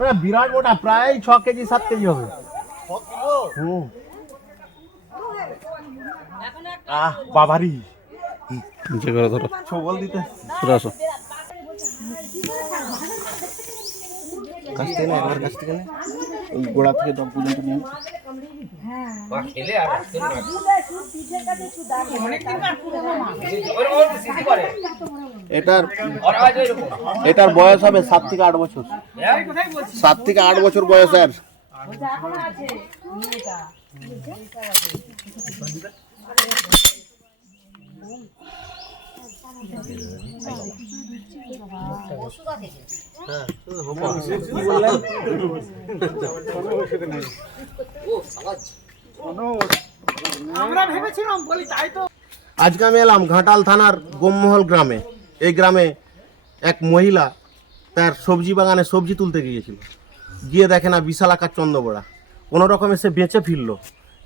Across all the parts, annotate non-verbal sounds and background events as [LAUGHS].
ওটা বিরাট মোটা প্রায় ছ কেজি সাত কেজি হবে। হুম। আহ বাবারি। নিচে করে ধরো। ছবল দিতে। সরে আসো। কাছ থেকে না একবার কাছ থেকে না। ওই গোড়া থেকে দম পর্যন্ত নিয়ে এটার এটার বয়স হবে সাত থেকে আট বছর। সাত থেকে আট বছর বয়স আর আমরা ভেবেছিলাম বলি তাই তো। আজকে আমি এলাম ঘাটাল থানার গোমহল গ্রামে। এই গ্রামে এক মহিলা তার সবজি বাগানে সবজি তুলতে গিয়েছিল। গিয়ে দেখে না বিশাল আকার চন্দ্রবড়া। কোনো রকমে সে বেঁচে ফিরলো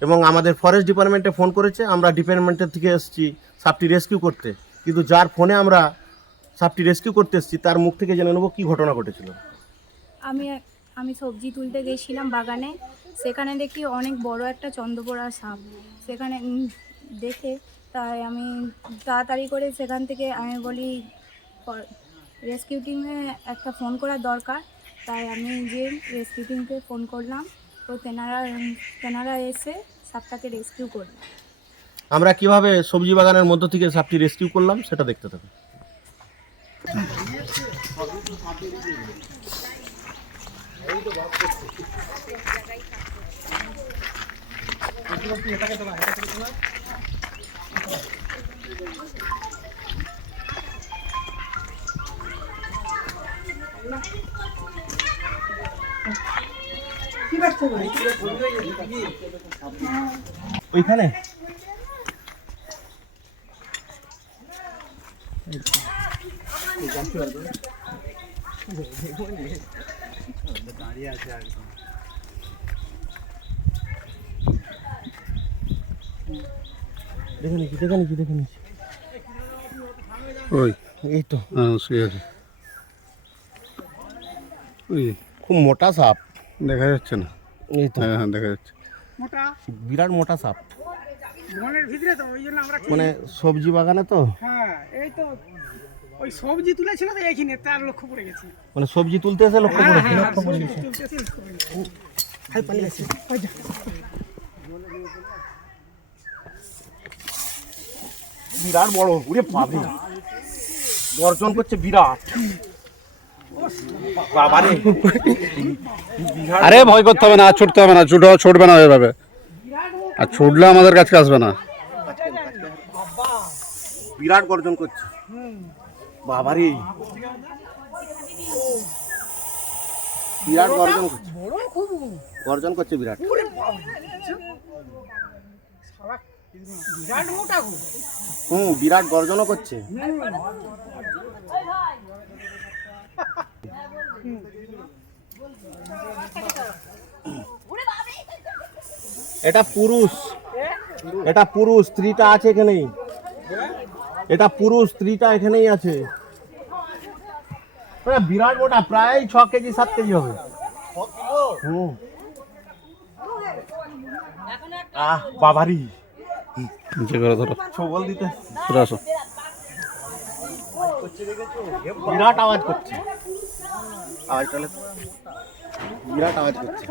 এবং আমাদের ফরেস্ট ডিপার্টমেন্টে ফোন করেছে, আমরা ডিপার্টমেন্টের থেকে এসেছি সাপটি রেস্কিউ করতে। কিন্তু যার ফোনে আমরা সাপটি রেস্কিউ করতে এসেছি, তার মুখ থেকে জেনে নেব কী ঘটনা ঘটেছিল। আমি আমি সবজি তুলতে গেছিলাম বাগানে। সেখানে দেখি অনেক বড় একটা চন্দ্রপোড়া সাপ। সেখানে দেখে তাই আমি তাড়াতাড়ি করে সেখান থেকে আমি বলি রেস্কিউ টিমে একটা ফোন করার দরকার। তাই আমি যে রেস্কিউ টিমকে ফোন করলাম, তো তেনারা তেনারা এসে সাপটাকে রেস্কিউ করল। আমরা কীভাবে সবজি বাগানের মধ্য থেকে সাপটি রেস্কিউ করলাম, সেটা দেখতে থাকুন। ওইখানে দেখে নিচ্ছি দেখে নিচ্ছি দেখে নিচ্ছি। ওই। এই তো। হ্যাঁ ওই খুব মোটা সাপ। দেখা যাচ্ছে না। এই তো। হ্যাঁ হ্যাঁ দেখা যাচ্ছে। মোটা? বিরাট মোটা সাপ। বনের ভিতরে তো ওই জন্য আমরা মানে সবজি বাগানে তো? হ্যাঁ এই তো। ওই সবজি তুলেছিল তো এইখানে তার লক্ষ্য পড়ে গেছে। মানে সবজি তুলতে এসে লক্ষ্য পড়ে গেছে। বিরাট বড় উড়ে পাবে গর্জন করছে বিরাট। বাবারে আরে ভয় করতে হবে না আর ছুটতে হবে না ছুটো ছুটবে না এভাবে আর ছুটলে আমাদের কাছে আসবে না। বিরাট গর্জন করছে। বাবারে। বিরাট গর্জন করছে। গর্জন করছে বিরাট। হুম, বিরাট গর্জনও করছে। এটা পুরুষ। এটা পুরুষ, স্ত্রীটা আছে এখানেই। এটা পুরুষ, স্ত্রীটা এখানেই আছে। বিরাট মোটা, প্রায় ছ কেজি, সাত কেজি হবে। হুম। আহ, বাবারি। নিচে করে ধরো। ছবল দিতে। আসো। বিরাট আওয়াজ করছে। আওয়াজ তাহলে বিরাট আওয়াজ করছে।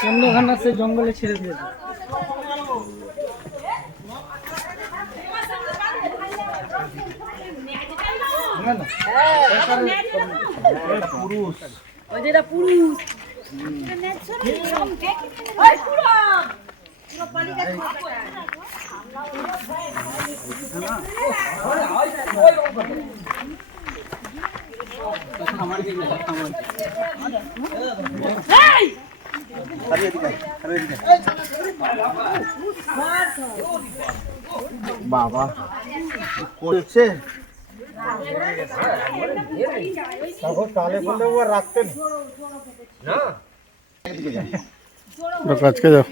চন্দ্রখান্নার সে জঙ্গলে ছেড়ে দিয়েছে। পুরুষ। আয়, আরে এদিকে আয়। বাবা। করছে? ওরা কাজকে যাও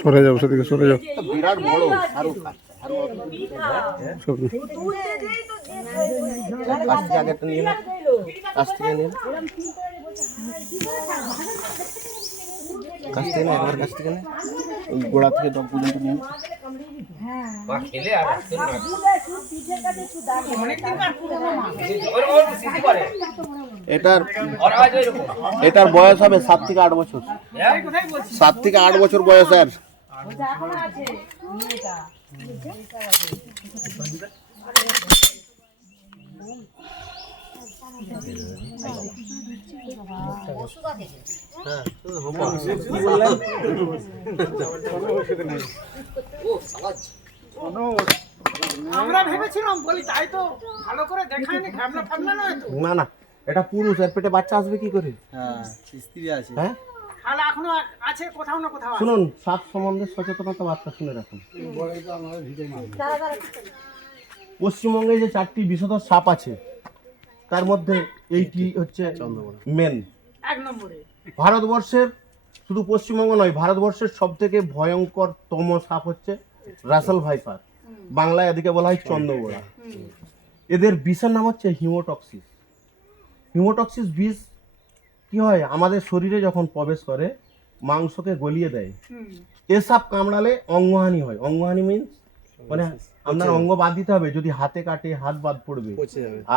সরে যাও সেদিকে সরে যাও বিরাট বড় আরও কাজ সব কাছ থেকে আগে একটা নিয়ে নাও। কাছ থেকে নিয়ে নাও। কাছ থেকে না একবার কাছ থেকে না ওই গোড়া থেকে ডগ পর্যন্ত নিয়ে এটার এটার বয়স হবে সাত থেকে আট বছর। সাত থেকে আট বছর বয়স আর আমরা ভেবেছিলাম বলি তাই তো ভালো করে দেখায়নি ফামলা নয় তো। না না এটা পুরুষ এর পেটে বাচ্চা আসবে কি করে? হ্যাঁ? স্ত্রী আছে হ্যাঁ তাহলে এখনও আছে কোথাও না কোথাও শুনুন সাপ সম্বন্ধে সচেতনতা বার্তা শুনে রাখুন। পশ্চিমবঙ্গে যে চারটি বিষধর সাপ আছে তার মধ্যে এইটি হচ্ছে মেন। এক নম্বরে। ভারতবর্ষের শুধু পশ্চিমবঙ্গ নয় ভারতবর্ষের সব থেকে ভয়ঙ্কর তম সাপ হচ্ছে রাসেল ভাইপার। বাংলায় এদিকে বলা হয় চন্দ্রবোড়া এদের বিষের নাম হচ্ছে হিমোটক্সিস। হিমোটক্সিস বিষ কি হয়? আমাদের শরীরে যখন প্রবেশ করে মাংসকে গলিয়ে দেয়। হুম। এ সাপ কামড়ালে অঙ্গহানি হয়। অঙ্গহানি মিন্স মানে আপনার অঙ্গ বাদ দিতে হবে যদি হাতে কাটে হাত বাদ পড়বে।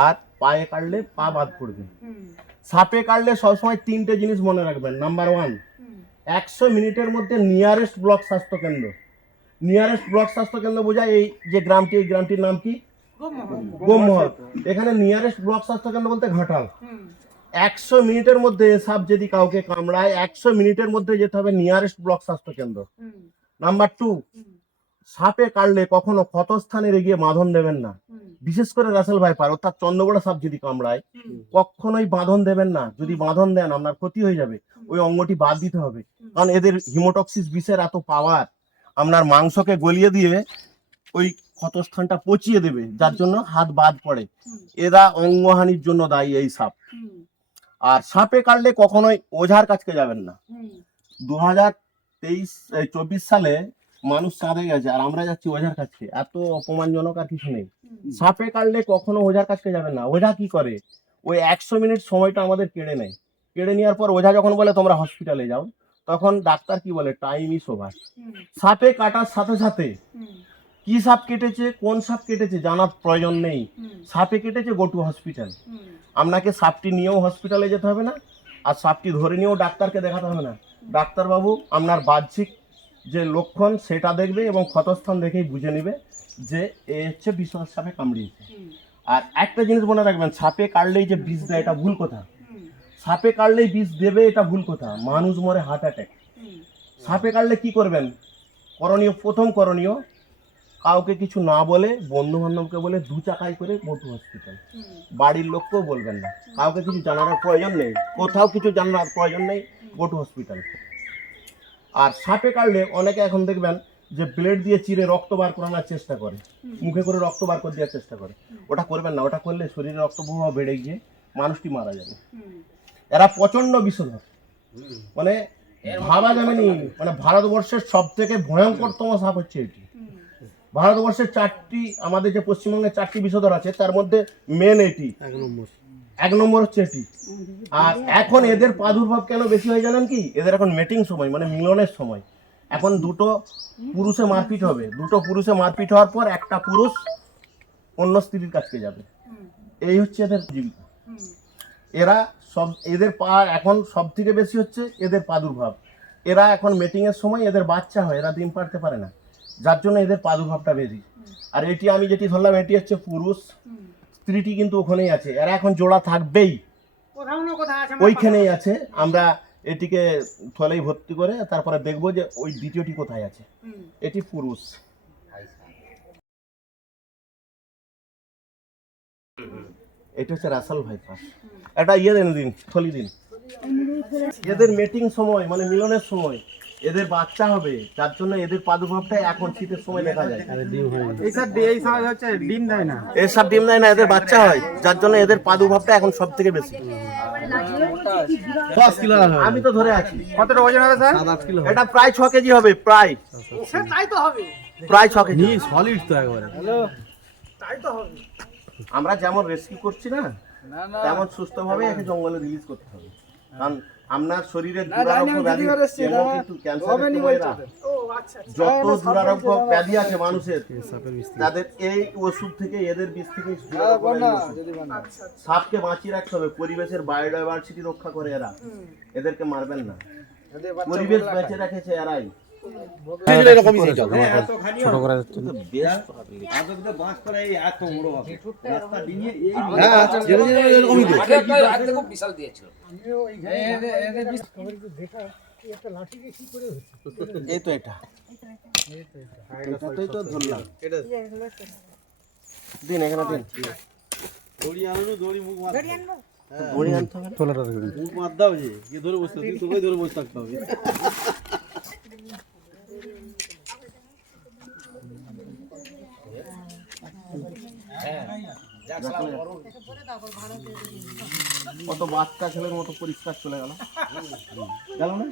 আর পায়ে কাটলে পা বাদ পড়বে। সাপে কাটলে সবসময় তিনটে জিনিস মনে রাখবেন। নাম্বার ওয়ান একশো মিনিটের মধ্যে নিয়ারেস্ট ব্লক স্বাস্থ্য কেন্দ্র। নিয়ারেস্ট ব্লক স্বাস্থ্য কেন্দ্র বোঝায় এই যে গ্রামটি এই গ্রামটির নাম কি? গোমহল। এখানে নিয়ারেস্ট ব্লক স্বাস্থ্য কেন্দ্র বলতে ঘাটাল। একশো মিনিটের মধ্যে সাপ যদি কাউকে কামড়ায় একশো মিনিটের মধ্যে যেতে হবে নিয়ারেস্ট ব্লক স্বাস্থ্য কেন্দ্র। নাম্বার টু সাপে কাটলে কখনো ক্ষতস্থানে গিয়ে বাঁধন দেবেন না। বিশেষ করে রাসেল ভাইপার অর্থাৎ চন্দ্রবড়া সাপ যদি কামড়ায় কখনোই বাঁধন দেবেন না। যদি বাঁধন দেন আপনার ক্ষতি হয়ে যাবে। ওই অঙ্গটি বাদ দিতে হবে। কারণ এদের হিমোটক্সিস বিষের এত পাওয়ার আপনার মাংসকে গলিয়ে দিয়ে ওই ক্ষতস্থানটা পচিয়ে দেবে যার জন্য হাত বাদ পড়ে। এরা অঙ্গহানির জন্য দায়ী এই সাপ। আর সাপে কাটলে কখনোই ওঝার কাছকে যাবেন না। দু হাজার তেইশ চব্বিশ সালে মানুষ চাঁদে গেছে আর আমরা যাচ্ছি ওঝার কাছকে এত অপমানজনক আর কিছু নেই। সাপে কাটলে কখনো ওঝার কাছে যাবে না। ওঝা কি করে? ওই একশো মিনিট সময়টা আমাদের কেড়ে নেয়। কেড়ে নেওয়ার পর ওঝা যখন বলে তোমরা হসপিটালে যাও তখন ডাক্তার কি বলে? টাইম ইস ওভার সাপে কাটার সাথে সাথে কি সাপ কেটেছে কোন সাপ কেটেছে জানার প্রয়োজন নেই। সাপে কেটেছে গো টু হসপিটাল আপনাকে সাপটি নিয়েও হসপিটালে যেতে হবে না আর সাপটি ধরে নিয়েও ডাক্তারকে দেখাতে হবে না। ডাক্তারবাবু আপনার বাহ্যিক যে লক্ষণ সেটা দেখবে এবং ক্ষতস্থান দেখেই বুঝে নেবে যে এ হচ্ছে বিষধর সাপে কামড়িয়েছে। আর একটা জিনিস মনে রাখবেন সাপে কাটলেই যে বিষ দেয় এটা ভুল কথা। সাপে কাটলেই বিষ দেবে এটা ভুল কথা। মানুষ মরে হার্ট অ্যাটাক। সাপে কাটলে কি করবেন? করণীয় প্রথম করণীয় কাউকে কিছু না বলে বন্ধু বান্ধবকে বলে দু চাকায় করে মোটু হসপিটাল বাড়ির লোককেও বলবেন না। কাউকে কিছু জানানোর প্রয়োজন নেই। কোথাও কিছু জানানোর প্রয়োজন নেই গোটু হসপিটাল আর সাপে কাটলে অনেকে এখন দেখবেন যে ব্লেড দিয়ে চিরে রক্ত বার করানোর চেষ্টা করে। মুখে করে রক্ত বার করে দেওয়ার চেষ্টা করে। ওটা করবেন না, ওটা করলে শরীরে রক্ত প্রবাহ বেড়ে গিয়ে মানুষটি মারা যাবে। এরা প্রচণ্ড বিষধর মানে ভাবা যাবে নি মানে ভারতবর্ষের সব থেকে ভয়ঙ্করতম সাপ হচ্ছে এটি। ভারতবর্ষের চারটি, আমাদের যে পশ্চিমবঙ্গের চারটি বিষধর আছে, তার মধ্যে মেন এটি। এক নম্বর হচ্ছে এটি। আর এখন এদের প্রাদুর্ভাব কেন বেশি হয়ে জানেন কি? এদের এখন মেটিং সময় মানে মিলনের সময়। এখন দুটো পুরুষে মারপিট হবে। দুটো পুরুষে মারপিট হওয়ার পর একটা পুরুষ অন্য স্ত্রীর কাছে যাবে। এই হচ্ছে এদের জীবিকা। এরা সব এদের পা এখন সব থেকে বেশি হচ্ছে এদের প্রাদুর্ভাব। এরা এখন মেটিংয়ের সময় এদের বাচ্চা হয় এরা ডিম পারতে পারে না। যার জন্য এদের প্রাদুর্ভাবটা বেশি। আর এটি আমি যেটি ধরলাম এটি হচ্ছে পুরুষ। স্ত্রীটি কিন্তু ওখানেই আছে। এরা এখন জোড়া থাকবেই। ওইখানেই আছে। আমরা এটিকে থলেই ভর্তি করে তারপরে দেখব যে ওই দ্বিতীয়টি কোথায় আছে। এটি পুরুষ। এটা হচ্ছে রাসাল ভাইপার একটা ইয়েদের দিন থলি দিন এদের মিটিং সময় মানে মিলনের সময়। এদের বাচ্চা হবে যার জন্য এদের প্রাদুর্ভাবটা এখন শীতের সময় দেখা যায়। এই স্যার এই সময় হচ্ছে ডিম দেয় না। এর সব ডিম দেয় না এদের বাচ্চা হয় যার জন্য এদের প্রাদুর্ভাবটা এখন সব থেকে বেশি আমি তো ধরে আছি। কতটা ওজন হবে স্যার? এটা প্রায় ছ কেজি হবে প্রায়। সে তাই তো হবে। প্রায় ছ কেজি। সলিড তো একবারে। তাই তো হবে। আমরা যেমন রেস্কিউ করছি না তেমন সুস্থভাবে একে জঙ্গলে রিলিজ করতে হবে। কারণ আপনার শরীরের দুরারোগ্য ব্যাধি কিন্তু ও আচ্ছা আচ্ছা। যত দুরারোগ্য ব্যাধি আছে মানুষের তাদের এই ওষুধ থেকে এদের বিষ থেকে। আচ্ছা সাপকে বাঁচিয়ে রাখতে হবে পরিবেশের বায়োডাইভার্সিটি রক্ষা করে এরা। এদেরকে মারবেন না। পরিবেশ বেঁচে রেখেছে এরাই। ছোট করে যাচ্ছে এই তো এটা। এটাতেই তো ধরলাম। দিন এখানে দিন। দড়ি আনতে হবে না? ছোলাটা রেখে দিন। কত বাচ্চা ছেলের মতো পরিষ্কার চলে গেল। [LAUGHS] গেল না?